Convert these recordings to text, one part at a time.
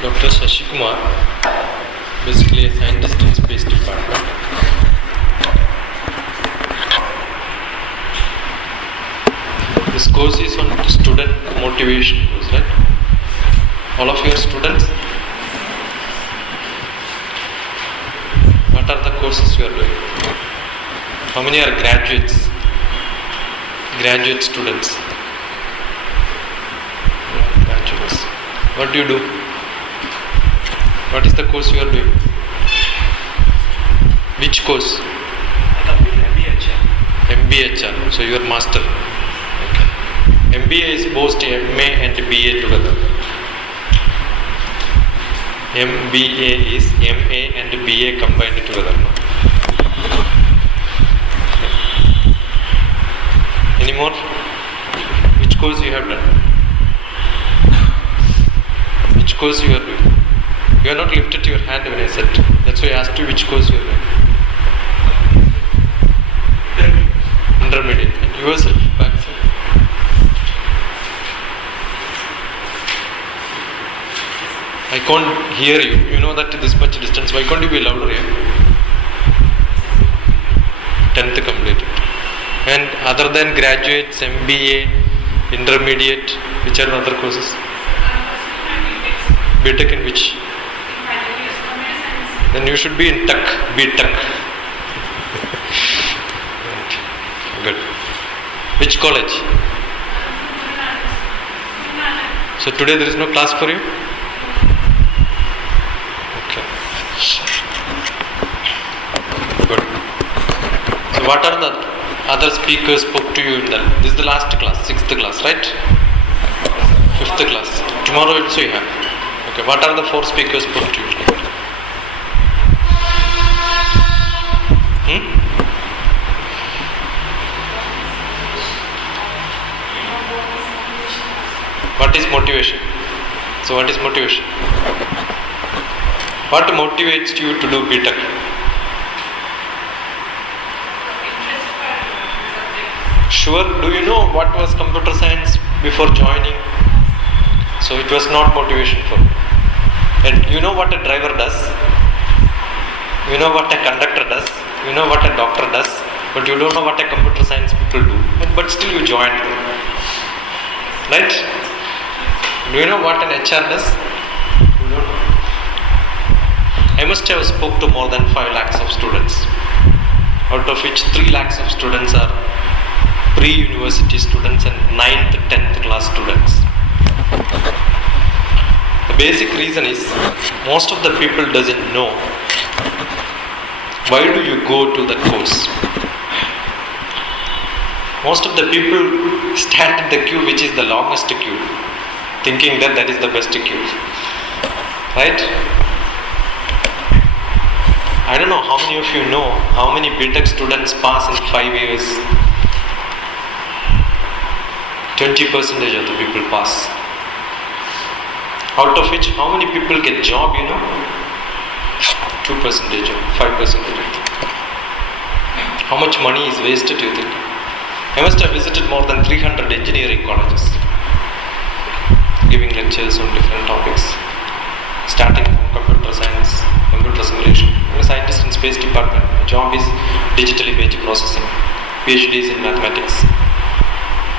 Dr. Shashikumar, basically a scientist in space department. This course is on student motivation course, right? All of you are students? What are the courses you are doing? How many are graduates? Graduate students? Graduates. What do you do? What is the course you are doing? Which course? I complete MBA. MBA. So you are master. Okay. MBA is both MA and BA together. MBA is MA and BA combined together. No? Any more? Which course you have done? Which course you are doing? You have not lifted your hand when I said. That's why I asked you which course you are doing. Intermediate. And yourself, backside. I can't hear you. You know that this much distance. Why can't you be louder here? 10th completed. And other than graduates, MBA, intermediate, which are other courses? BTech in which? Then you should be in Tech, BTech. Right. Good. Which college? So today there is no class for you? Okay. Good. So what are the other speakers spoke to you in the, this is the last class, 6th class, right? 5th class. Tomorrow also you have. Okay, what are the 4 speakers spoke to you? What is motivation? So what is motivation? What motivates you to do BTech? Sure. Do you know what was computer science before joining? So it was not motivation for me. And you know what a driver does? You know what a conductor does? You know what a doctor does? But you don't know what a computer science people do. But still you joined them. Right? Do you know what an HR does? You don't know. I must have spoke to more than 5 lakhs of students, out of which 3 lakhs of students are pre-university students and 9th, 10th class students. The basic reason is most of the people doesn't know why do you go to the course. Most of the people stand in the queue which is the longest queue, thinking that that is the best queue. Right? I don't know how many of you know how many BTech students pass in 5 years. 20% of the people pass. Out of which, how many people get job, you know? 2% or 5%. How much money is wasted, you think? I must have visited more than 300 engineering colleges, giving lectures on different topics, starting from computer science, computer simulation. I'm a scientist in space department. My job is digital image processing. PhD is in mathematics.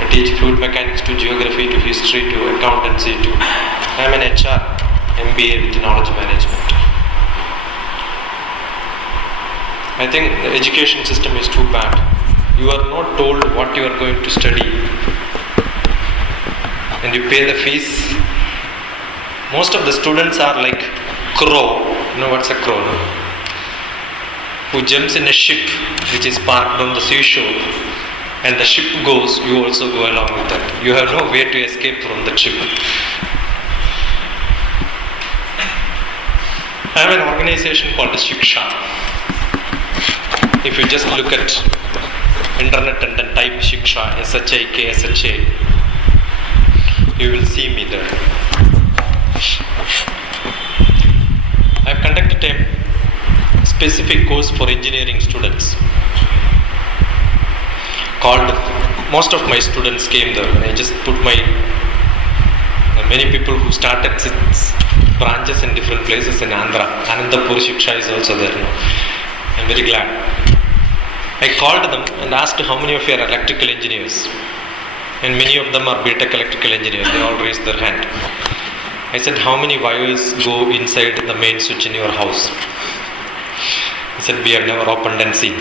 I teach fluid mechanics to geography to history to accountancy to. I'm an HR, MBA with knowledge management. I think the education system is too bad. You are not told what you are going to study, and you pay the fees. Most of the students are like crow. You know what's a crow? No? Who jumps in a ship which is parked on the seashore, and the ship goes, you also go along with that. You have no way to escape from the ship. I have an organization called Shiksha. If you just look at internet and then type Shiksha, SHIK, you will see me there. I have conducted a specific course for engineering students called, most of my students came there. I just put my many people who started 6 branches in different places in Andhra. Anandapur Shiksha is also there now. I'm very glad. I called them and asked how many of you are electrical engineers. And many of them are BTech electrical engineers. They all raised their hand. I said, how many wires go inside the main switch in your house? He said, we have never opened and seen.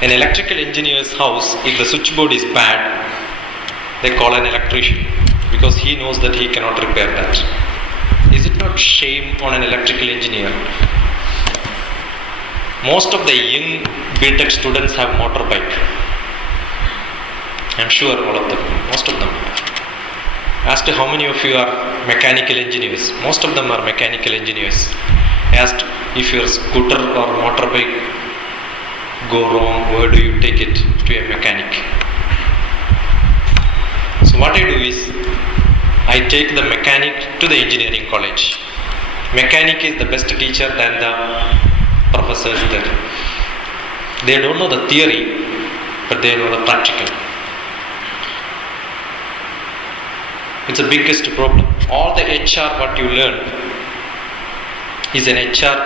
An electrical engineer's house, if the switchboard is bad, they call an electrician because he knows that he cannot repair that. Is it not shame on an electrical engineer? Most of the young BTech students have motorbike. I'm sure all of them, most of them. Asked how many of you are mechanical engineers. Most of them are mechanical engineers. Asked if your scooter or motorbike go wrong, where do you take it? To a mechanic. So what I do is, I take the mechanic to the engineering college. Mechanic is the best teacher than the professors there. They don't know the theory, but they know the practical. It's the biggest problem. All the HR what you learn is an HR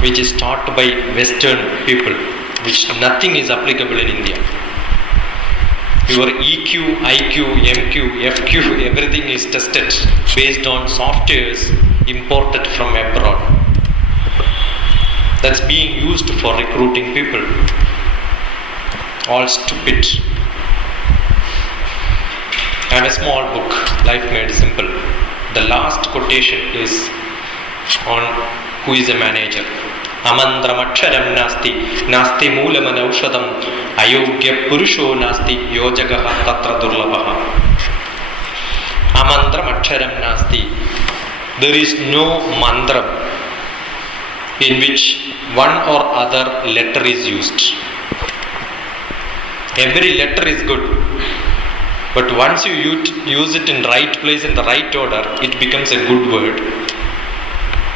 which is taught by Western people, which nothing is applicable in India. Your EQ, IQ, MQ, FQ, everything is tested based on softwares imported from abroad. That's being used for recruiting people. All stupid. I have a small book, Life Made Simple. The last quotation is on who is a manager. Amandram nasti, nasti moolamanaushatam, ayogya purusho nasti, yojagaha tatra durlabaha. Amandram nasti. There is no mandram in which one or other letter is used. Every letter is good, but once you use it in right place, in the right order, it becomes a good word.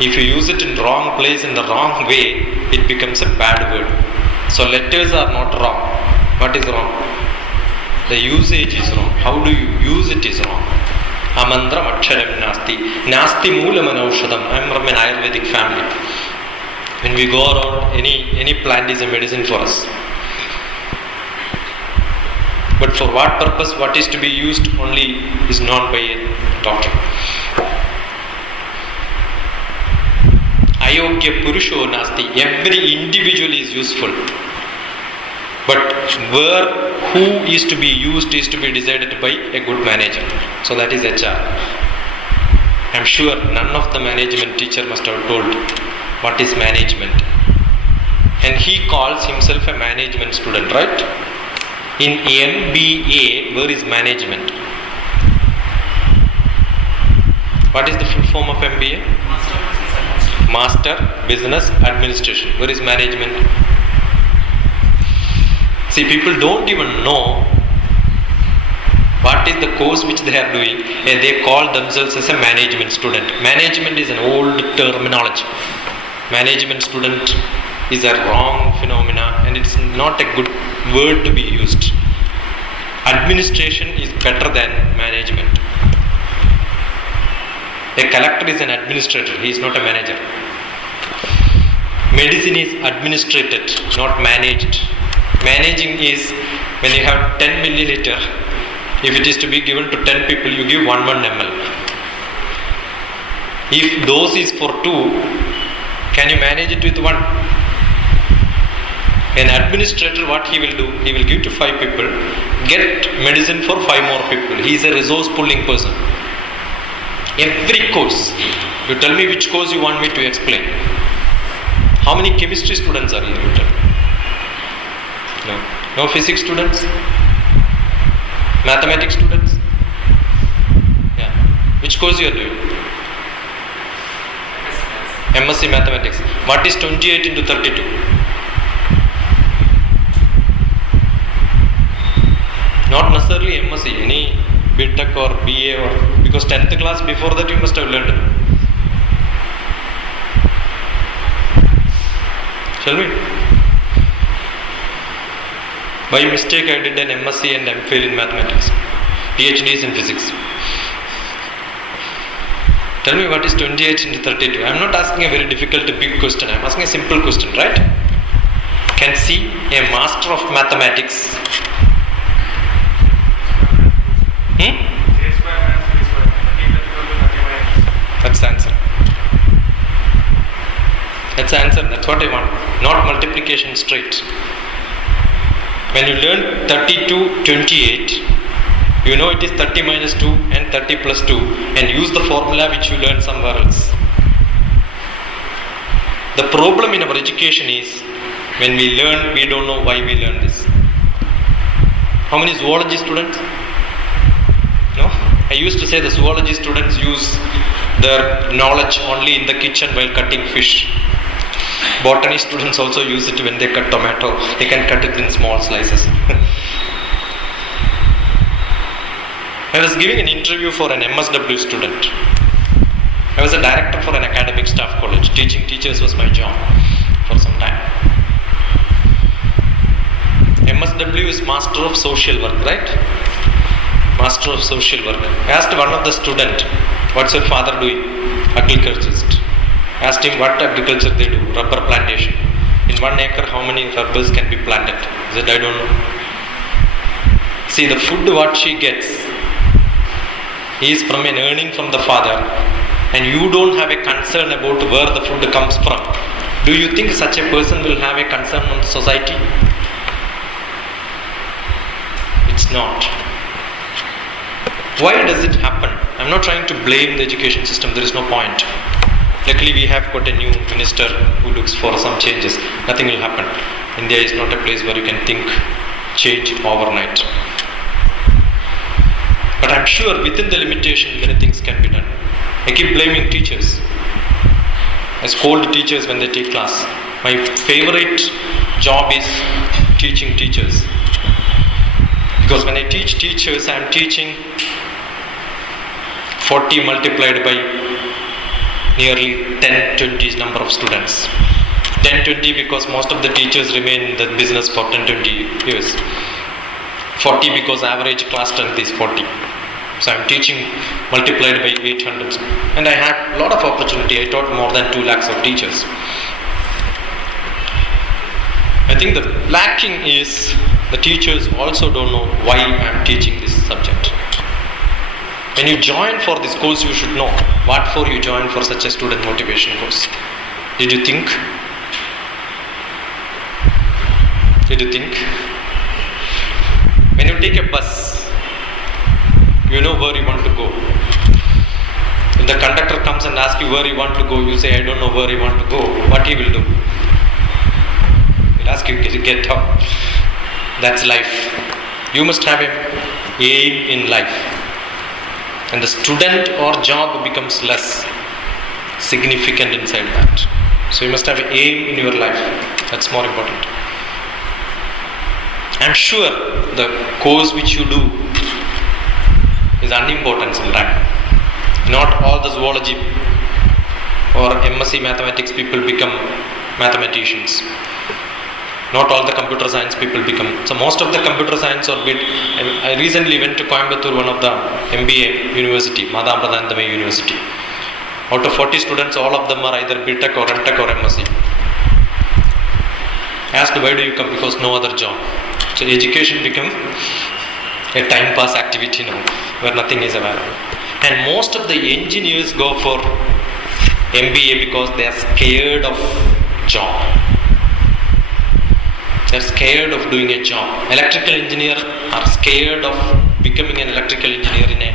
If you use it in wrong place, in the wrong way, it becomes a bad word. So letters are not wrong. What is wrong? The usage is wrong. How do you use it is wrong. Amandram aksharam nasti. Nasti moolamanaushatam. I am from an Ayurvedic family. When we go around, any plant is a medicine for us. But for what purpose, what is to be used only is known by a doctor. Ayogya purusho nasti. Every individual is useful. But who is to be used is to be decided by a good manager. So that is HR. I am sure none of the management teacher must have told what is management. And he calls himself a management student, right? In MBA, where is management? What is the full form of MBA? Master Business Administration. Where is management? See, people don't even know what is the course which they are doing, and they call themselves as a management student. Management is an old terminology. Management student is a wrong phenomena, and it's not a good word to be used. Administration is better than management. A collector is an administrator, he is not a manager. Medicine is administrated, not managed. Managing is when you have 10 milliliter, if it is to be given to 10 people, you give 1 ml. If dose is for 2, can you manage it with 1? An administrator, what he will do? He will give to 5 people, get medicine for 5 more people. He is a resource pulling person. Every course, you tell me which course you want me to explain. How many chemistry students are here? You tell me. No physics students? Mathematics students? Yeah. Which course you are doing? MSc Mathematics. What is 28 into 32? Not necessarily MSc, any BTech or BA or, because 10th class before that you must have learned. Shall we? By mistake I did an MSc and MPhil in mathematics. PhD is in physics. Tell me what is 28 into 32. I am not asking a very difficult, big question. I am asking a simple question, right? Can see a master of mathematics. That's the answer. That's the answer. That's what I want. Not multiplication straight. When you learn 32, 28, you know it is 30 minus 2 and 30 plus 2, and use the formula which you learn somewhere else. The problem in our education is, when we learn, we don't know why we learn this. How many zoology students? No? I used to say the zoology students use their knowledge only in the kitchen while cutting fish. Botany students also use it when they cut tomato. They can cut it in small slices. I was giving an interview for an MSW student. I was a director for an academic staff college. Teaching teachers was my job for some time. MSW is Master of Social Work, right? Master of Social Work. I asked one of the student, what's your father doing? Agriculturist. I asked him what agriculture they do. Rubber plantation. In 1 acre, how many rubbers can be planted? He said, I don't know. See, the food what she gets is from an earning from the father, and you don't have a concern about where the food comes from. Do you think such a person will have a concern on society? It's not. Why does it happen? I'm not trying to blame the education system. There is no point. Luckily, we have got a new minister who looks for some changes. Nothing will happen. India is not a place where you can think change overnight. But I'm sure within the limitation, many things can be done. I keep blaming teachers. I scold teachers when they take class. My favorite job is teaching teachers. Because when I teach teachers, I am teaching 40 multiplied by nearly 10-20 number of students. 10-20 because most of the teachers remain in the business for 10-20 years. 40 because average class strength is 40. So I am teaching multiplied by 800. And I had a lot of opportunity. I taught more than 2 lakhs of teachers. I think the lacking is the teachers also don't know why I am teaching this subject. When you join for this course, you should know what for you join for such a student motivation course. Did you think? Did you think? When you take a bus, you know where you want to go. If the conductor comes and asks you where you want to go, you say, I don't know where you want to go. What he will do? He'll ask you to get up. That's life. You must have an aim in life. And the student or job becomes less significant inside that. So you must have an aim in your life. That's more important. I'm sure the course which you do is unimportant sometimes. Not all the zoology or MSc mathematics people become mathematicians. Not all the computer science people become. So most of the computer science or bit. I recently went to Coimbatore, one of the MBA university, Madhamadandame University. Out of 40 students, all of them are either BTech or MTech or MSc. I asked, why do you come? Because no other job. So education become a time pass activity now, where nothing is available. And most of the engineers go for MBA because they are scared of job. They are scared of doing a job. Electrical engineers are scared of becoming an electrical engineer in a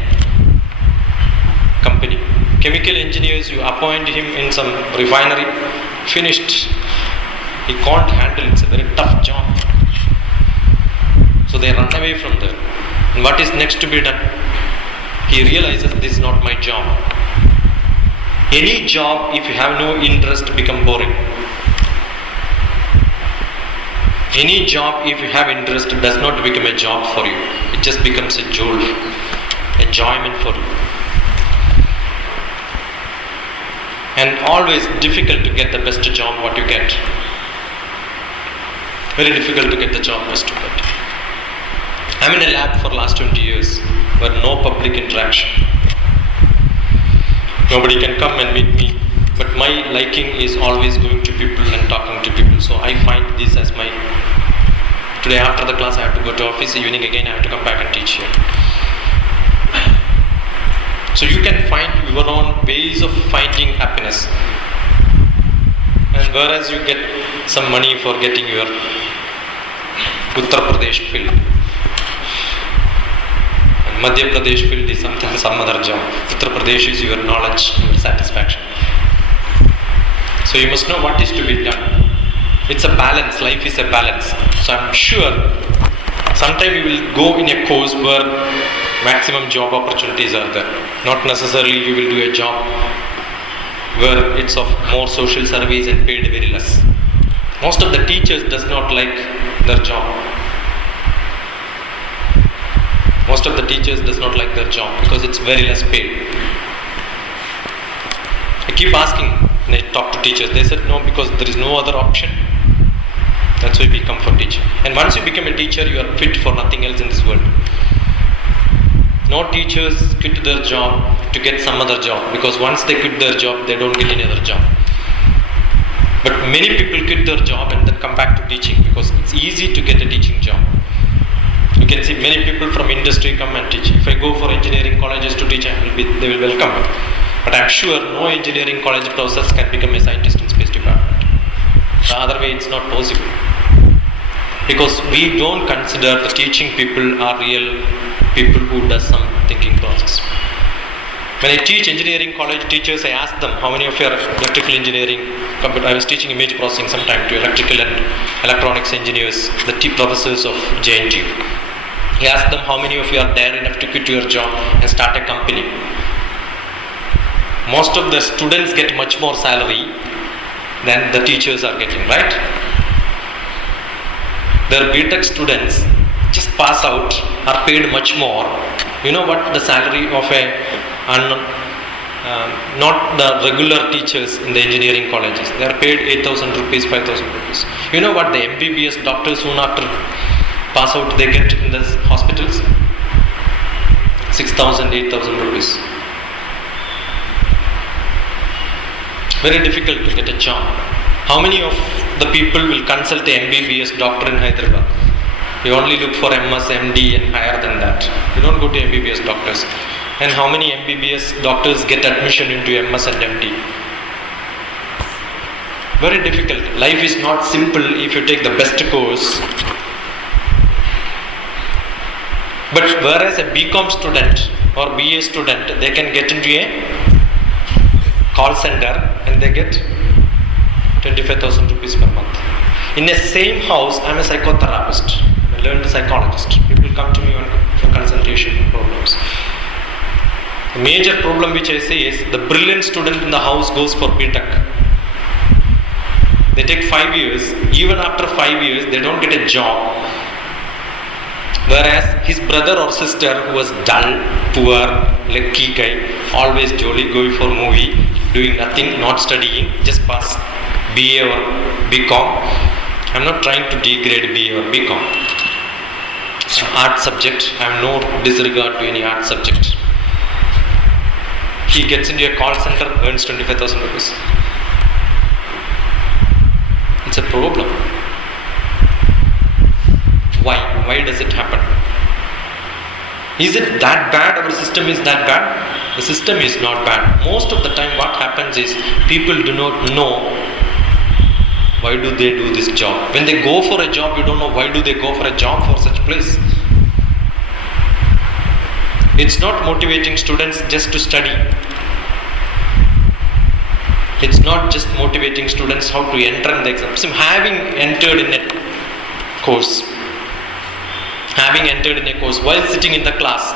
company. Chemical engineers, you appoint him in some refinery, finished. He can't handle it. It's a very tough job. So they run away from there. And what is next to be done? He realizes this is not my job. Any job, if you have no interest, become boring. Any job, if you have interest, does not become a job for you. It just becomes a jolt, enjoyment for you. And always difficult to get the best job what you get. Very difficult to get the job best you get. I'm in a lab for last 20 years, where no public interaction. Nobody can come and meet me. But my liking is always going to people and talking to people. So I find this as my... Today after the class I have to go to office, evening again I have to come back and teach here. So you can find your own ways of finding happiness. And whereas you get some money for getting your Uttar Pradesh filled, and Madhya Pradesh filled is some other job. Uttar Pradesh is your knowledge, your satisfaction. So you must know what is to be done. It's a balance, life is a balance. So I'm sure sometime you will go in a course where maximum job opportunities are there. Not necessarily you will do a job where it's of more social service and paid very less. Most of the teachers does not like their job. Most of the teachers does not like their job because it's very less paid. I keep asking when I talk to teachers, they said no, because there is no other option. That's why we come for teaching. And once you become a teacher, you are fit for nothing else in this world. No teachers quit their job to get some other job, because once they quit their job, they don't get any other job. But many people quit their job and then come back to teaching because it's easy to get a teaching job. You can see many people from industry come and teach. If I go for engineering colleges to teach, they will welcome me. But I'm sure no engineering college process can become a scientist in space department. The other way it's not possible. Because we don't consider the teaching people are real people who does some thinking process. When I teach engineering college teachers, I ask them, how many of you are electrical engineering? I was teaching image processing sometime to electrical and electronics engineers, the professors of JNG. I asked them, how many of you are dare enough to quit your job and start a company? Most of the students get much more salary than the teachers are getting, right? Their BTech students just pass out are paid much more. You know what the salary of not the regular teachers in the engineering colleges, they are paid 8,000 rupees, 5,000 rupees. You know what the MBBS doctors soon after pass out they get in the hospitals? 6,000, 8,000 rupees. Very difficult to get a job. How many of the people will consult a MBBS doctor in Hyderabad? You only look for MS, MD and higher than that. You don't go to MBBS doctors. And how many MBBS doctors get admission into MS and MD? Very difficult. Life is not simple if you take the best course. But whereas a BCom student or BA student, they can get into a call center and they get 25,000 rupees per month. In the same house, I am a psychotherapist. I'm a learned psychologist. People come to me for consultation problems. The major problem which I say is the brilliant student in the house goes for BTech. They take 5 years. Even after 5 years, they don't get a job. Whereas his brother or sister who was dull, poor, lucky guy, always jolly, going for movie, doing nothing, not studying, just pass BA or BCom. I'm not trying to degrade BA or BCom. It's an art subject. I have no disregard to any art subject. He gets into a call center, earns 25,000 rupees. It's a problem. Why? Why does it happen? Is it that bad? Our system is that bad? The system is not bad. Most of the time what happens is people do not know why do they do this job. When they go for a job, you don't know why do they go for a job for such place. It's not motivating students just to study. It's not just motivating students how to enter in the exam. So having entered in a course, while sitting in the class,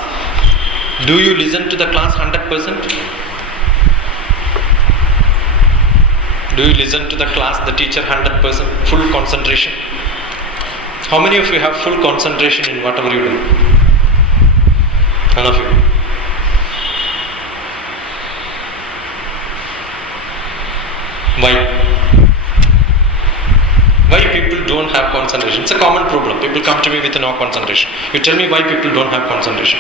do you listen to the class 100%? Do you listen to the class, the teacher 100%, full concentration? How many of you have full concentration in whatever you do? None of you. Why? Why people don't have concentration? It's a common problem. People come to me with no concentration. You tell me why people don't have concentration.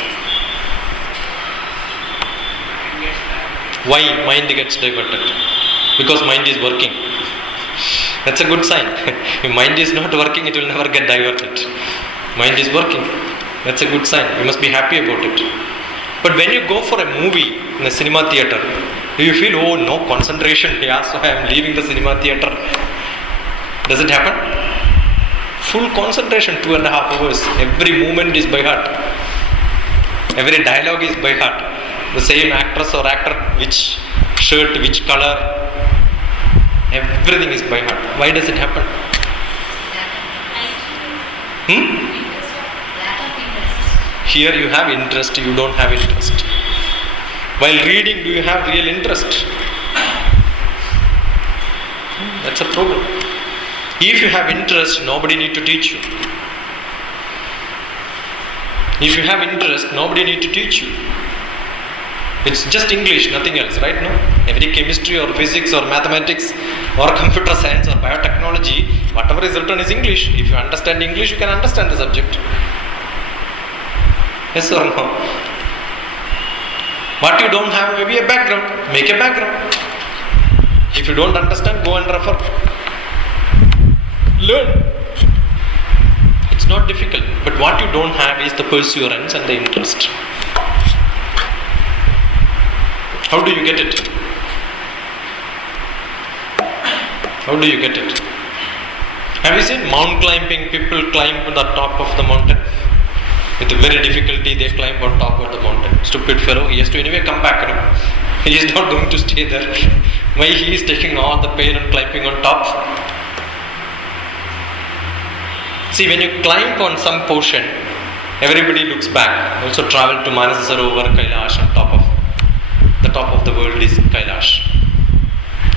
Why mind gets diverted? Because mind is working. That's a good sign. If mind is not working, it will never get diverted. Mind is working. That's a good sign. You must be happy about it. But when you go for a movie in a cinema theater, do you feel, oh, no concentration? Yeah, so I am leaving the cinema theater. Does it happen? Full concentration, 2.5 hours. Every movement is by heart. Every dialogue is by heart. The same actress or actor, which shirt, which color, everything is by heart. Why does it happen? Here you have interest, you don't have interest. While reading, do you have real interest? That's a problem. If you have interest, nobody need to teach you. If you have interest, nobody need to teach you. It's just English, nothing else, right? No? Every chemistry or physics or mathematics or computer science or biotechnology, whatever is written is English. If you understand English, you can understand the subject. Yes or no? What you don't have, maybe a background. Make a background. If you don't understand, go and refer. Learn. It's not difficult. But what you don't have is the perseverance and the interest. How do you get it? How do you get it? Have you seen mount climbing? People climb to the top of the mountain. With very difficulty, they climb on top of the mountain. Stupid fellow, he has to anyway come back. No? He is not going to stay there. Why he is taking all the pain and climbing on top? See, when you climb on some portion, everybody looks back. Also travel to Manasarovar, Kailash, on top of the world is Kailash.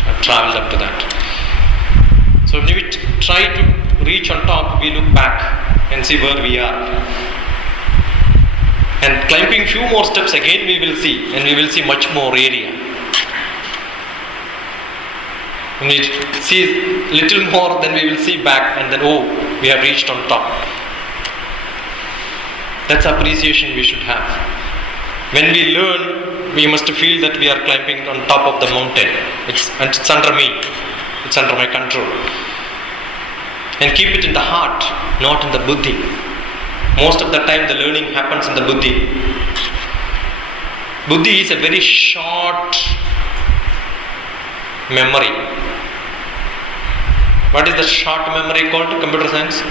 I've traveled up to that. So when we try to reach on top, we look back and see where we are. And climbing few more steps again we will see, and we will see much more area. When we see little more, then we will see back, and then oh, we have reached on top. That's appreciation we should have. When we learn, we must feel that we are climbing on top of the mountain. It's under me. It's under my control. And keep it in the heart, not in the buddhi. Most of the time the learning happens in the buddhi. Buddhi is a very short memory. What is the short memory called in computer science?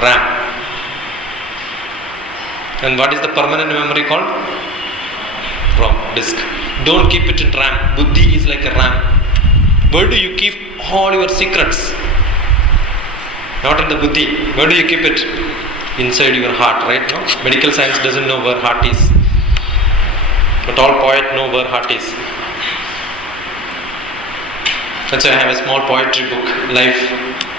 RAM. And what is the permanent memory called? ROM, disk. Don't keep it in RAM. Buddhi is like a RAM. Where do you keep all your secrets? Not in the buddhi. Where do you keep it? Inside your heart, right? No? Medical science doesn't know where heart is. But all poets know where heart is. That's why I have a small poetry book, Life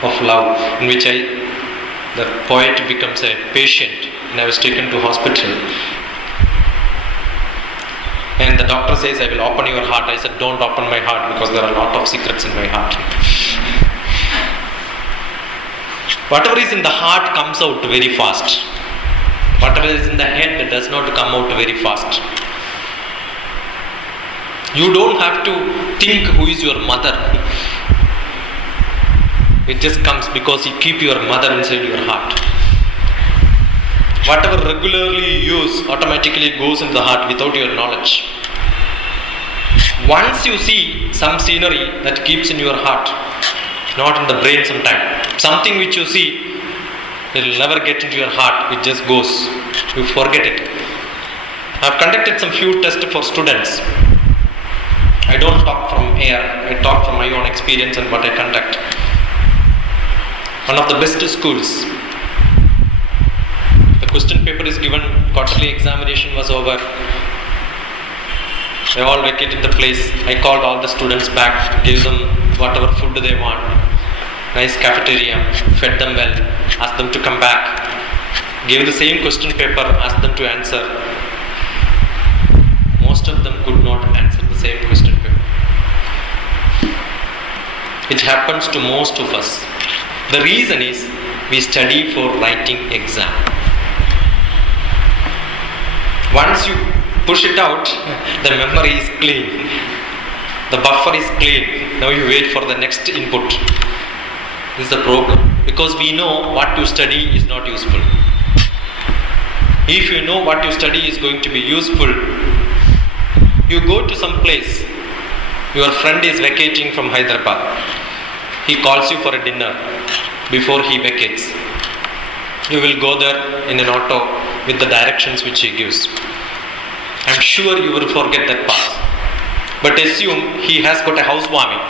of Love, in which the poet becomes a patient, and I was taken to hospital. And the doctor says, I will open your heart. I said, don't open my heart because there are a lot of secrets in my heart. Whatever is in the heart comes out very fast. Whatever is in the head does not come out very fast. You don't have to think who is your mother. It just comes because you keep your mother inside your heart. Whatever regularly you use automatically goes into the heart without your knowledge. Once you see some scenery, that keeps in your heart, not in the brain sometimes. Something which you see, it will never get into your heart, it just goes. You forget it. I have conducted some few tests for students. I don't talk from air, I talk from my own experience and what I conduct. One of the best schools. The question paper is given, quarterly examination was over. They all vacated the place. I called all the students back, gave them whatever food they want. Nice cafeteria, fed them well, asked them to come back. Gave the same question paper, asked them to answer. Most of them could not answer the same question paper. It happens to most of us. The reason is we study for writing exam. Once you push it out, the memory is clean. The buffer is clean. Now you wait for the next input. This is the problem. Because we know what you study is not useful. If you know what you study is going to be useful, you go to some place. Your friend is vacating from Hyderabad. He calls you for a dinner before he vacates. You will go there in an auto with the directions which he gives. I am sure you will forget that path. But assume he has got a housewarming.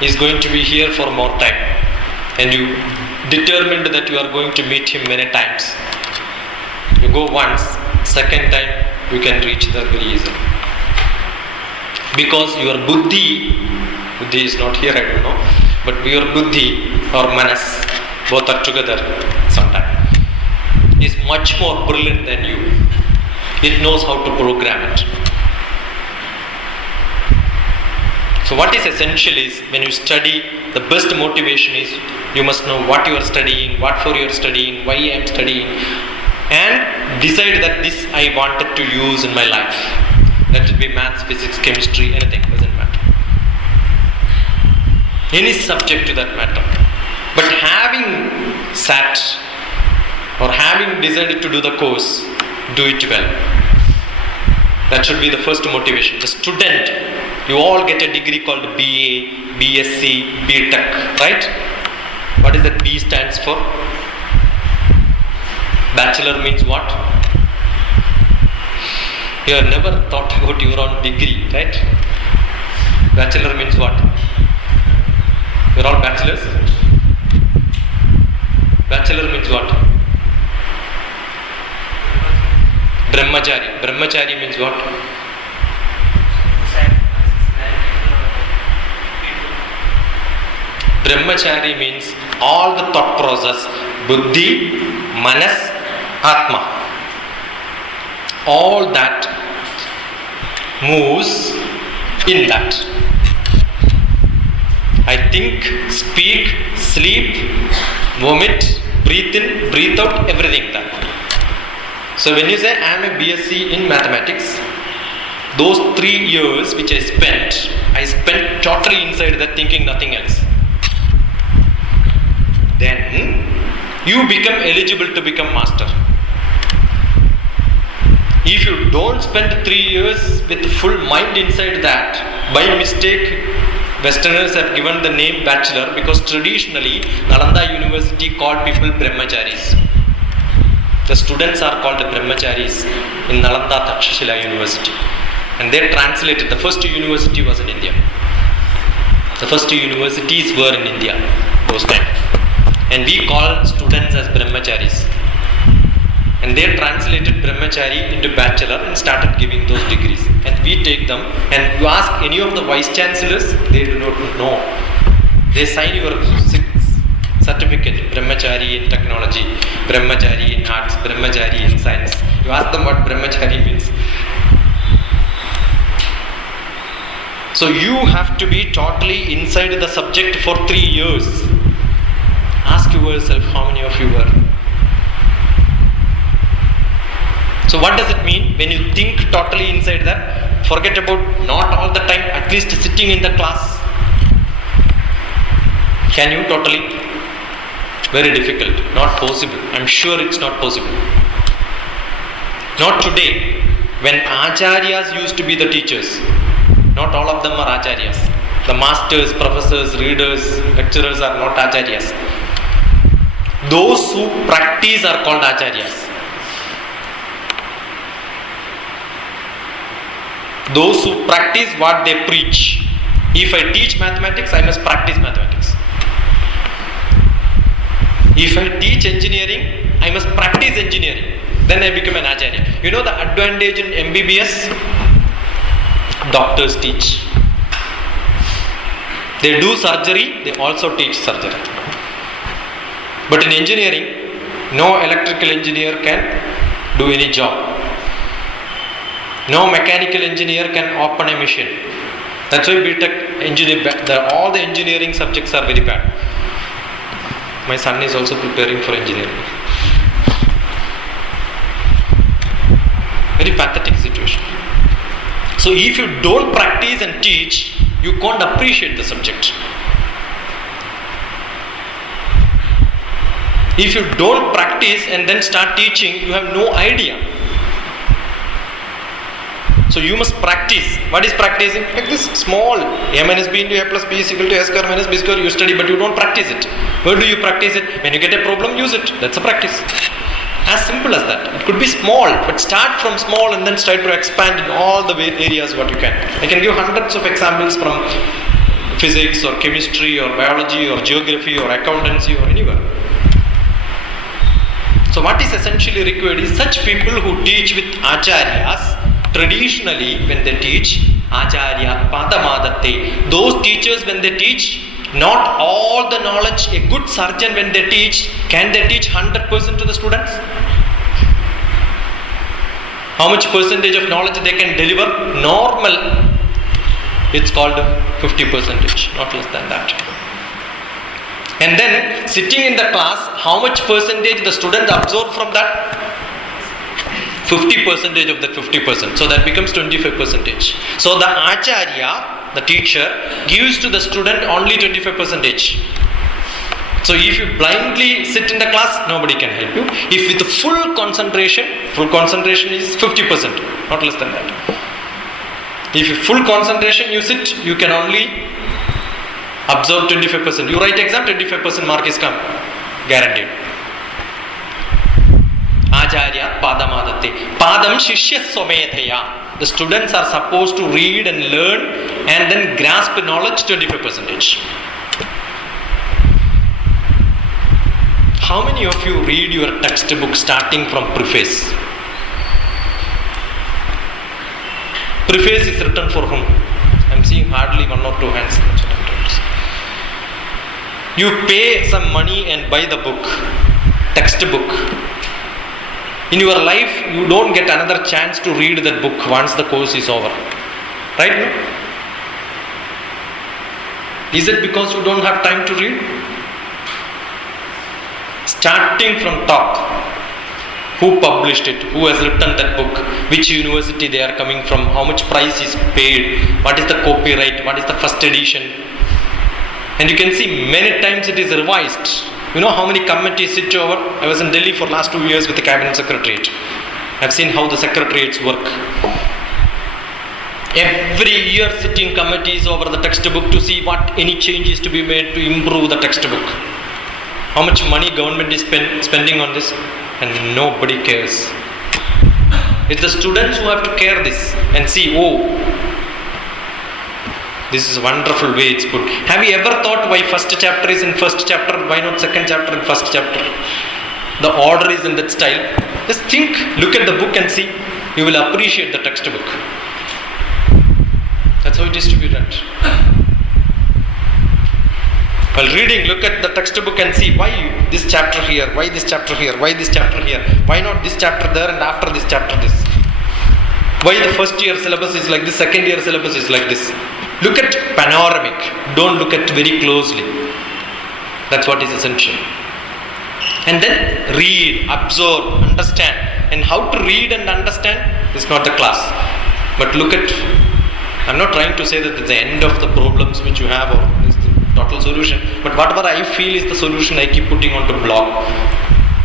He is going to be here for more time. And you determined that you are going to meet him many times. You go once, second time you can reach there very easily. Because your buddhi is not here, I don't know, but your buddhi or manas, both are together sometimes, is much more brilliant than you. It knows how to program it. So what is essential is, when you study, the best motivation is, you must know what you are studying, what for you are studying, why I am studying, and decide that this I wanted to use in my life. Let it be maths, physics, chemistry, anything, doesn't matter. Any subject to that matter. But having sat or having decided to do the course, do it well. That should be the first motivation. The student, you all get a degree called BA, BSc, BTech, right? What is that B stands for? Bachelor means what? You have never thought about your own degree, right? Bachelor means what? You're all bachelors? Bachelor means what? Brahmachari. Brahmachari means what? Brahmachari means all the thought process, buddhi, manas, atma. All that moves in that. I think, speak, sleep, vomit, breathe in, breathe out, everything that. So when you say I am a BSc in mathematics, those 3 years which I spent totally inside that, thinking nothing else. Then you become eligible to become master. If you don't spend 3 years with full mind inside that, by mistake Westerners have given the name bachelor, because traditionally Nalanda University called people brahmacharis. The students are called brahmacharis in Nalanda Takshashila University. And they translated, the first university was in India. The first universities were in India those times. And we call students as brahmacharis. And they translated brahmachari into bachelor and started giving those degrees. And we take them, and you ask any of the vice chancellors, they do not know. They sign your certificate, brahmachari in technology, brahmachari in arts, brahmachari in science. You ask them what brahmachari means. So you have to be totally inside the subject for 3 years. Ask yourself how many of you were. So what does it mean when you think totally inside that? Forget about not all the time, at least sitting in the class. Can you totally? Very difficult, not possible. I'm sure it's not possible. Not today. When acharyas used to be the teachers, not all of them are acharyas. The masters, professors, readers, lecturers are not acharyas. Those who practice are called acharyas. Those who practice what they preach. If I teach mathematics, I must practice mathematics. If I teach engineering, I must practice engineering. Then I become an acharya. You know the advantage in MBBS? Doctors teach. They do surgery, they also teach surgery. But in engineering, no electrical engineer can do any job. No mechanical engineer can open a machine. That's why BTech engineer, all the engineering subjects are very bad. My son is also preparing for engineering. Very pathetic situation. So if you don't practice and teach, you can't appreciate the subject. If you don't practice and then start teaching, you have no idea. So you must practice. What is practicing? Like this small a minus b into a plus b is equal to a square minus b square. You study, but you don't practice it. Where do you practice it? When you get a problem, use it. That's a practice. As simple as that. It could be small, but start from small and then try to expand in all the areas what you can. I can give hundreds of examples from physics or chemistry or biology or geography or accountancy or anywhere. So what is essentially required is such people who teach with acharyas. Traditionally, when they teach, acharya padamadatte. Those teachers, when they teach, not all the knowledge. A good surgeon, when they teach, can they teach 100% to the students? How much percentage of knowledge they can deliver? Normal, it's called 50%, not less than that. And then sitting in the class, how much percentage the student absorb from that? 50% of that 50%. So that becomes 25%. So the acharya, the teacher, gives to the student only 25%. So if you blindly sit in the class, nobody can help you. If with full concentration is 50%, not less than that. If you full concentration you sit, you can only absorb 25%. You write exam, 25% mark is come, guaranteed. Acharya padamadatte. Padam shishya swamedhaya. The students are supposed to read and learn and then grasp knowledge 25%. How many of you read your textbook starting from preface? Preface is written for whom? I am seeing hardly one or two hands. You pay some money and buy the book, textbook. In your life, you don't get another chance to read that book once the course is over. Right? No? Is it because you don't have time to read? Starting from top. Who published it? Who has written that book? Which university they are coming from? How much price is paid? What is the copyright? What is the first edition? And you can see many times it is revised. You know how many committees sit over? I was in Delhi for last 2 years with the cabinet secretariat. I've seen how the secretariats work. Every year sitting committees over the textbook to see what any changes to be made to improve the textbook. How much money government is spending on this? And nobody cares. It's the students who have to care this and see, oh, this is a wonderful way it's put. Have you ever thought why first chapter is in first chapter, why not second chapter in first chapter? The order is in that style. Just think, look at the book and see. You will appreciate the textbook. That's how it is to be read. While reading, look at the textbook and see why this chapter here, why this chapter here, why this chapter here, why not this chapter there and after this chapter this. Why the first year syllabus is like this, second year syllabus is like this. Look at panoramic. Don't look at very closely. That's what is essential. And then read, absorb, understand. And how to read and understand is not the class. But look at, I'm not trying to say that it's the end of the problems which you have or is the total solution. But whatever I feel is the solution, I keep putting onto blog.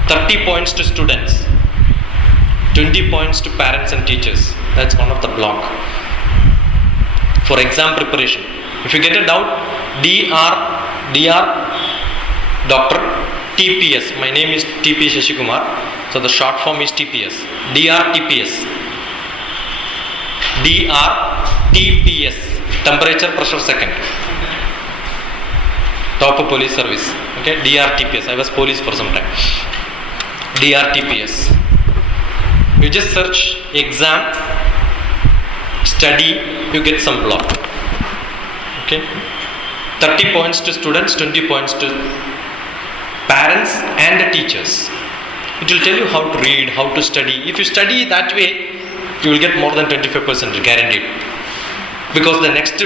30 points to students. 20 points to parents and teachers. That's one of the blog. For exam preparation. If you get a doubt, Dr. TPS. My name is TP Shashikumar. So the short form is TPS. DrTPS. DrTPS. Temperature, pressure, second. Top of police service. Okay, DrTPS. I was police for some time. DrTPS. You just search exam, study, you get some blog. Okay, 30 points to students, 20 points to parents and the teachers. It will tell you how to read, how to study. If you study that way, you will get more than 25% guaranteed. Because the next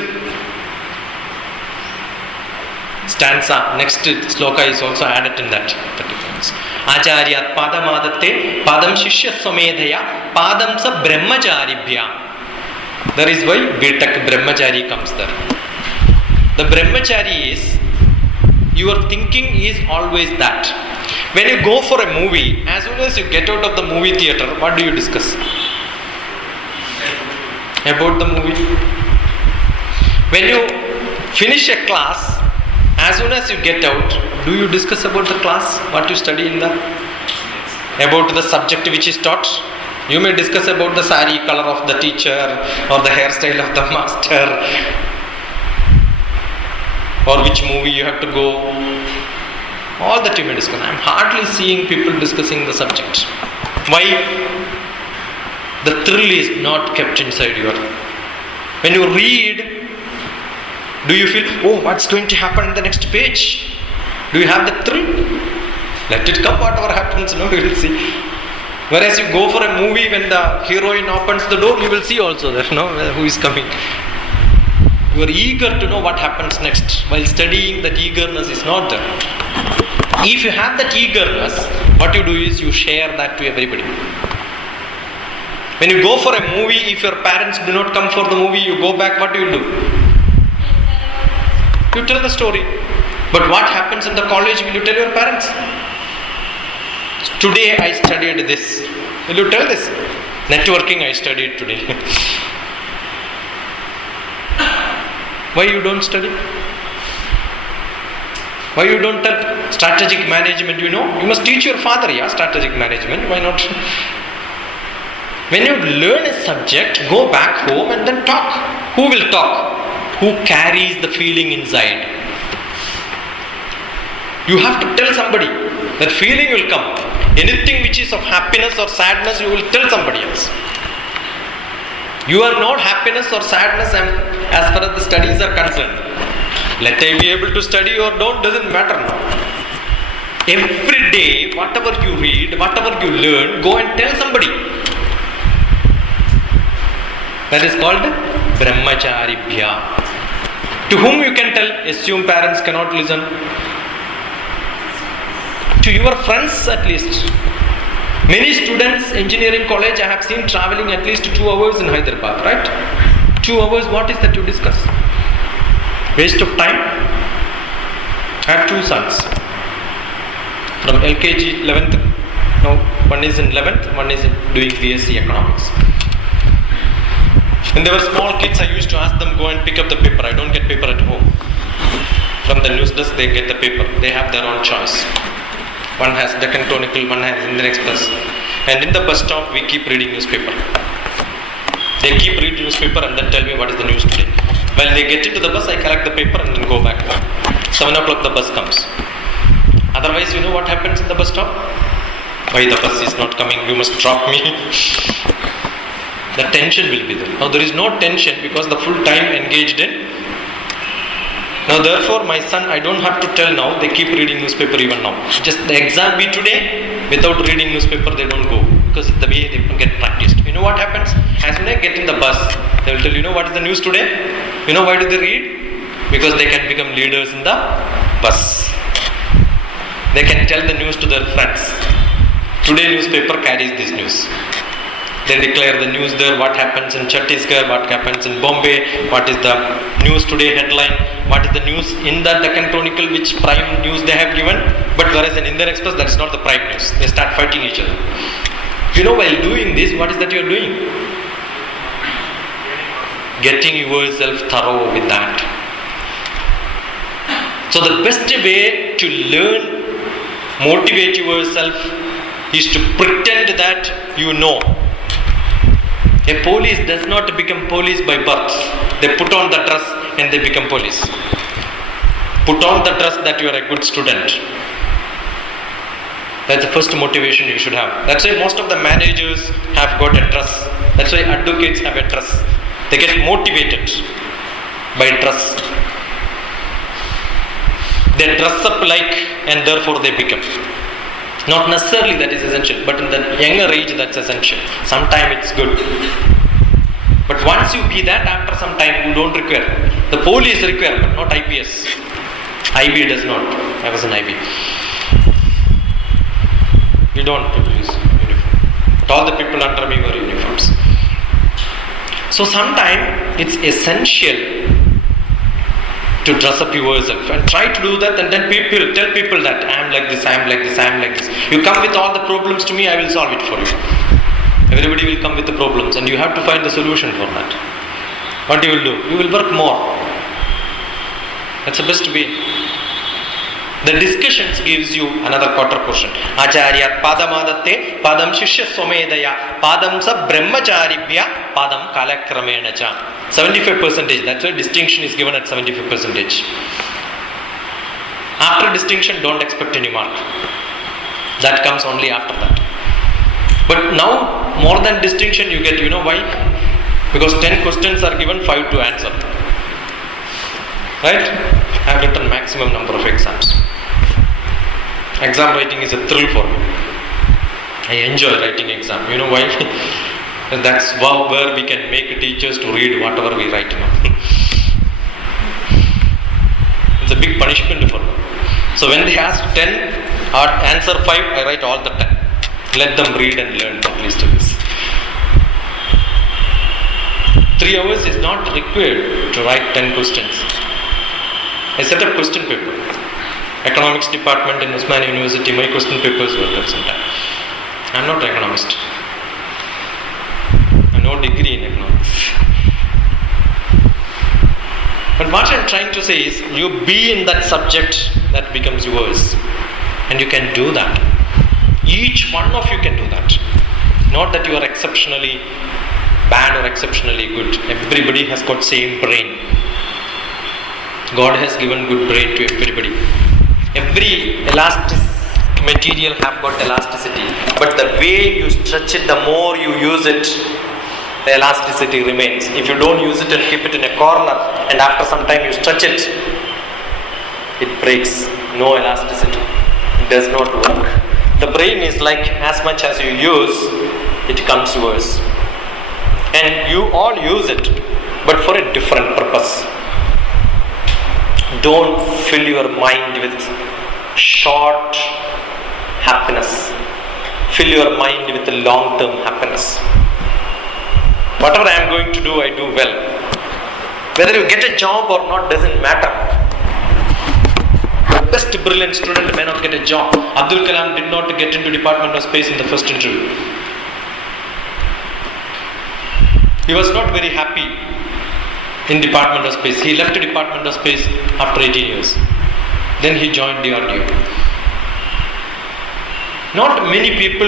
stanza, next sloka is also added in that 30 points. Acharya padamadatte, padam shishya swamedhaya, padam sa brahmacharibhya. That is why B.Tech Brahmachari comes there. The Brahmachari is, your thinking is always that. When you go for a movie, as soon as you get out of the movie theatre, what do you discuss? About the movie. When you finish a class, as soon as you get out, do you discuss about the class, what you study in the, about the subject which is taught? You may discuss about the sari color of the teacher or the hairstyle of the master or which movie you have to go. All that you may discuss. I am hardly seeing people discussing the subject. Why? The thrill is not kept inside your. When you read, do you feel, oh, what's going to happen in the next page? Do you have the thrill? Let it come, whatever happens, no, you will see. Whereas you go for a movie, when the heroine opens the door, you will see also that, no, who is coming. You are eager to know what happens next. While studying, that eagerness is not there. If you have that eagerness, what you do is you share that to everybody. When you go for a movie, if your parents do not come for the movie, you go back, what do you do? You tell the story. But what happens in the college, will you tell your parents? Today I studied this. Will you tell this? Networking I studied today. Why you don't study? Why you don't tell? Strategic management, you know? You must teach your father, yeah, strategic management. Why not? When you learn a subject, go back home and then talk. Who will talk? Who carries the feeling inside? You have to tell somebody. That feeling will come. Anything which is of happiness or sadness, you will tell somebody else. You are not happiness or sadness as far as the studies are concerned. Let I be able to study or don't, doesn't matter now. Every day, whatever you read, whatever you learn, go and tell somebody. That is called Brahmacharibhya. To whom you can tell? Assume parents cannot listen. To your friends at least. Many students, engineering college, I have seen traveling at least 2 hours in Hyderabad, right? 2 hours, what is that you discuss? Waste of time? I have 2 sons. From LKG 11th, no, one is in 11th, one is doing BSc Economics. When they were small kids, I used to ask them, go and pick up the paper. I don't get paper at home. From the news desk, they get the paper. They have their own choice. One has Deccan Chronicle, one has Indian Express. And in the bus stop, we keep reading newspaper. They keep reading newspaper and then tell me what is the news today. While they get into the bus, I collect the paper and then go back home. 7 o'clock the bus comes. Otherwise, you know what happens in the bus stop? Why the bus is not coming? You must drop me. The tension will be there. Now there is no tension because the full time engaged in. Now therefore my son, I don't have to tell now, they keep reading newspaper even now. Just the exam be today, without reading newspaper they don't go. Because the way they get practiced. You know what happens? As when I get in the bus, they will tell, you know what is the news today? You know why do they read? Because they can become leaders in the bus. They can tell the news to their friends. Today newspaper carries this news. They declare the news there, what happens in Chhattisgarh, what happens in Bombay, what is the news today headline, what is the news in the Deccan Chronicle, which prime news they have given. But whereas in Indian Express, that is not the prime news. They start fighting each other. You know, while doing this, what is that you are doing? Getting yourself thorough with that. So the best way to learn, motivate yourself, is to pretend that you know. A police does not become police by birth. They put on the dress and they become police. Put on the dress that you are a good student. That's the first motivation you should have. That's why most of the managers have got a dress. That's why advocates have a dress. They get motivated by dress. They dress up like and therefore they become. Not necessarily that is essential, but in the younger age that's essential. Sometimes it's good. But once you be that, after some time you don't require. The police require, but not IPS. IB does not. I was an IB. You don't use uniform. But all the people under me were uniforms. So sometimes it's essential to dress up yourself and try to do that, and then tell people that I am like this, I am like this, I am like this. You come with all the problems to me, I will solve it for you. Everybody will come with the problems and you have to find the solution for that. What you will do? You will work more. That's the best way. The discussions gives you another quarter portion. Acharya padamadatte padam shishya swamedaya padam sa brahmacharibhya padam kalakramena cha. 75%. That's why distinction is given at 75%. After distinction, don't expect any mark. That comes only after that. But now, more than distinction you get. You know why? Because 10 questions are given, 5 to answer. Right? I have written maximum number of exams. Exam writing is a thrill for me. I enjoy writing exam. You know why? That's where we can make teachers to read whatever we write now. It's a big punishment for them. So when they ask 10 or answer 5, I write all the 10. Let them read and learn at least this. 3 hours is not required to write 10 questions. I set up question paper. Economics department in Usmania University, my question papers were there sometime. I am not an economist. I have no degree in economics. But what I am trying to say is, you be in that subject that becomes yours. And you can do that. Each one of you can do that. Not that you are exceptionally bad or exceptionally good. Everybody has got same brain. God has given good brain to everybody. Every elastic material have got elasticity. But the way you stretch it, the more you use it, the elasticity remains. If you don't use it and keep it in a corner, and after some time you stretch it, it breaks. No elasticity. It does not work. The brain is like, as much as you use, it comes yours. And you all use it, but for a different purpose. Don't fill your mind with short happiness. Fill your mind with long-term happiness. Whatever I am going to do, I do well. Whether you get a job or not doesn't matter. The best brilliant student may not get a job. Abdul Kalam did not get into Department of Space in the first interview. He was not very happy in Department of Space. He left the Department of Space after 18 years. Then he joined DrTPS. Not many people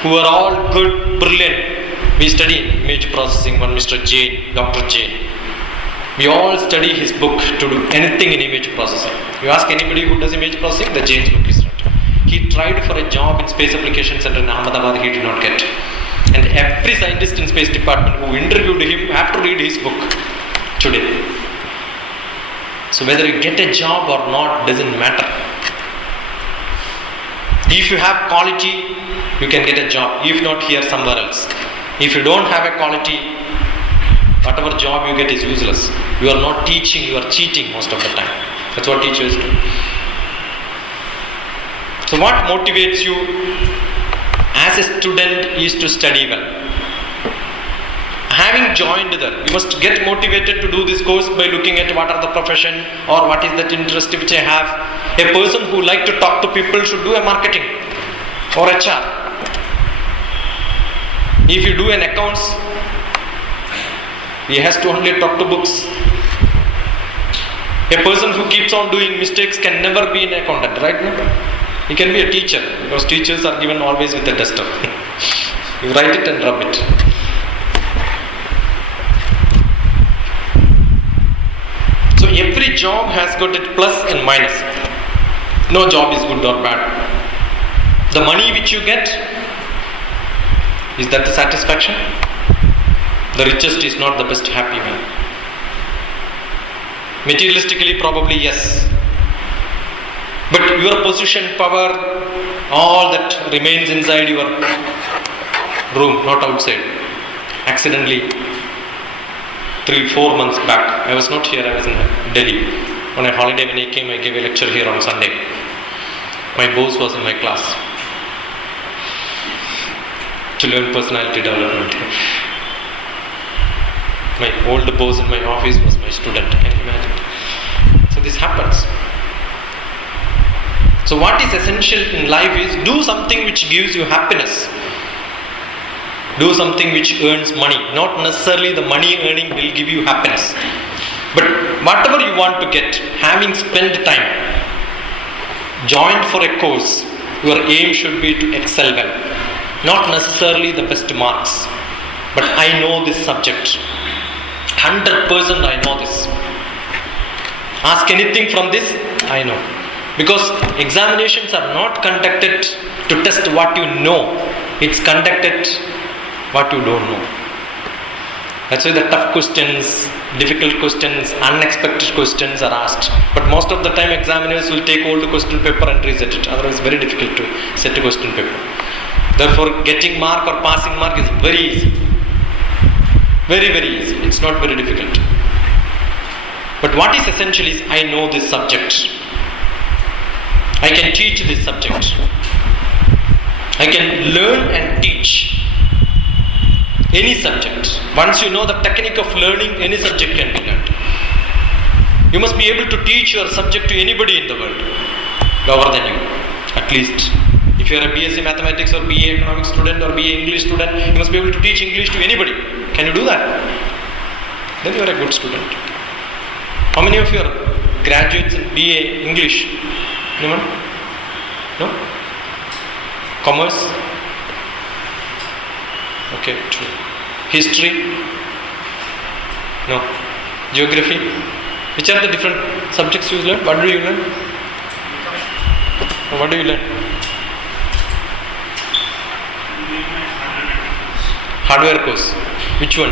who are all good, brilliant. We study image processing, one Mr. Jain, Dr. Jain. We all study his book to do anything in image processing. You ask anybody who does image processing, the Jain's book is right. He tried for a job in Space Application Center in Ahmedabad, he did not get. And every scientist in Space Department who interviewed him have to read his book today. So whether you get a job or not doesn't matter. If you have quality, you can get a job. If not, here somewhere else. If you don't have a quality, whatever job you get is useless. You are not teaching, you are cheating most of the time. That's what teachers do. So what motivates you as a student is to study well. Having joined there, you must get motivated to do this course by looking at what are the profession or what is that interest which I have. A person who like to talk to people should do a marketing or HR. If you do an accounts, he has to only talk to books. A person who keeps on doing mistakes can never be an accountant, right? He can be a teacher, because teachers are given always with a duster. You write it and rub it. So every job has got its plus and minus. No job is good or bad. The money which you get, is that the satisfaction? The richest is not the best happy man. Materialistically, probably yes. But your position, power, all that remains inside your room, not outside. Accidentally, 3-4 months back, I was not here, I was in Delhi. On a holiday, when I came, I gave a lecture here on Sunday. My boss was in my class to learn personality development. My old boss in my office was my student. Can you imagine? So this happens. So what is essential in life is do something which gives you happiness. Do something which earns money. Not necessarily the money earning will give you happiness. But whatever you want to get, having spent time, joined for a course, your aim should be to excel well. Not necessarily the best marks. But I know this subject. 100% I know this. Ask anything from this, I know. Because examinations are not conducted to test what you know. It's conducted what you don't know. That's why the tough questions, difficult questions, unexpected questions are asked. But most of the time examiners will take old question paper and reset it. Otherwise it's very difficult to set a question paper. Therefore getting mark or passing mark is very easy. Very, very easy. It's not very difficult. But what is essential is I know this subject. I can teach this subject. I can learn and teach any subject. Once you know the technique of learning, any subject can be learned. You must be able to teach your subject to anybody in the world, lower than you, at least. If you are a BSc Mathematics or BA Economics student or BA English student, you must be able to teach English to anybody. Can you do that? Then you are a good student. How many of you are graduates in BA English? Anyone? No? Commerce? Okay, true. History? No. Geography? Which are the different subjects you learn? What do you learn? What do you learn? Hardware course. Which one?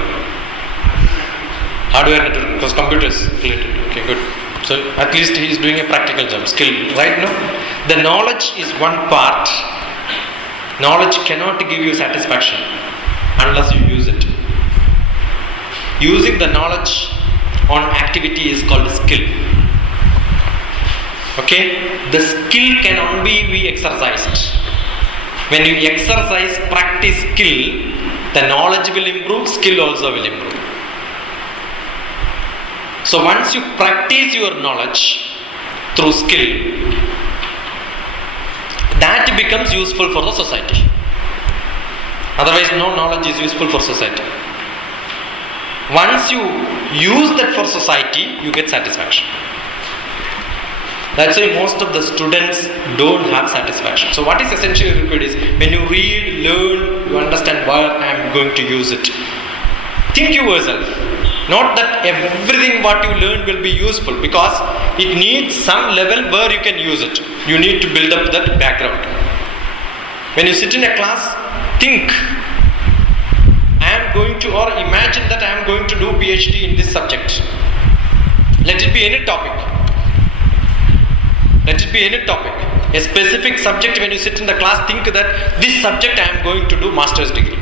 Hardware network, because computers related. Okay, good. So at least he is doing a practical job, skill, right? No? The knowledge is one part. Knowledge cannot give you satisfaction unless you use it. Using the knowledge on activity is called skill. Okay? The skill can only be exercised. When you exercise, practice skill, the knowledge will improve, skill also will improve. So once you practice your knowledge through skill, that becomes useful for the society. Otherwise, no knowledge is useful for society. Once you use that for society, you get satisfaction. That's why most of the students don't have satisfaction. So what is essentially required is when you read, learn, you understand why I am going to use it. Think yourself. Not that everything what you learn will be useful, because it needs some level where you can use it. You need to build up that background. When you sit in a class, think, I am going to, or imagine that I am going to do PhD in this subject. Let it be any topic. Let it be any topic. A specific subject, when you sit in the class, think that this subject I am going to do master's degree.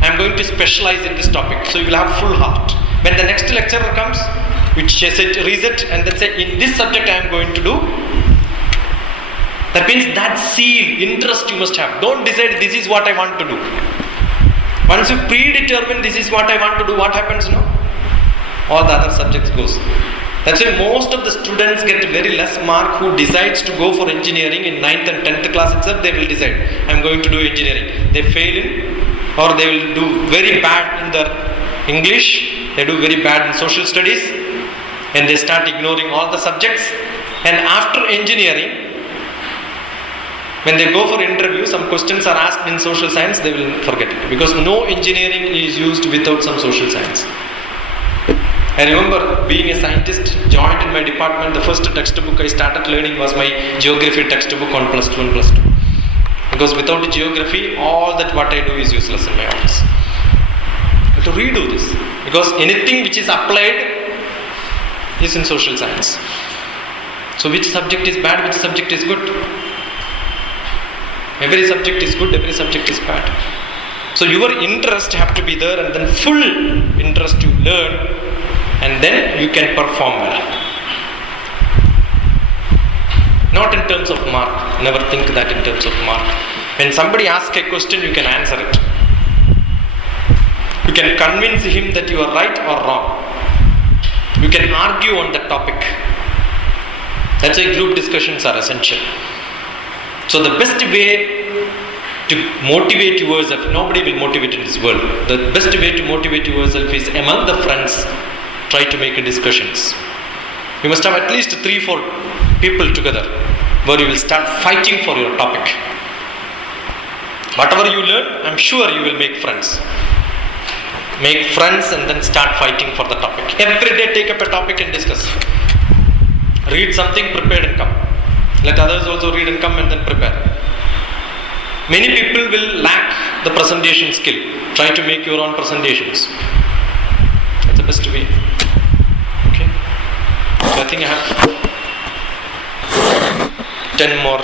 I am going to specialize in this topic. So you will have full heart. When the next lecturer comes, which reset and then say, in this subject I am going to do. That means that zeal, interest you must have. Don't decide this is what I want to do. Once you predetermine this is what I want to do, what happens now? All the other subjects goes. That's why most of the students get very less mark who decides to go for engineering in 9th and 10th class itself. They will decide, I am going to do engineering. They fail in, or they will do very bad in their English, they do very bad in social studies, and they start ignoring all the subjects. And after engineering, when they go for interview, some questions are asked in social science, they will forget it. Because no engineering is used without some social science. I remember being a scientist, joined in my department, the first textbook I started learning was my geography textbook on +2 and +2. Because without geography, all that what I do is useless in my office. I have to redo this. Because anything which is applied is in social science. So which subject is bad, which subject is good? Every subject is good, every subject is bad. So your interest have to be there, and then full interest you learn, and then you can perform well. Not in terms of mark. Never think that in terms of mark. When somebody asks a question, you can answer it. You can convince him that you are right or wrong. You can argue on that topic. That's why group discussions are essential. So the best way to motivate yourself, nobody will motivate in this world. The best way to motivate yourself is among the friends, try to make discussions. You must have at least 3-4 people together where you will start fighting for your topic. Whatever you learn, I'm sure you will make friends. Make friends and then start fighting for the topic. Every day take up a topic and discuss. Read something, prepare and come. Let others also read and come and then prepare. Many people will lack the presentation skill. Try to make your own presentations. That's the best way. Okay. So I think I have 10 more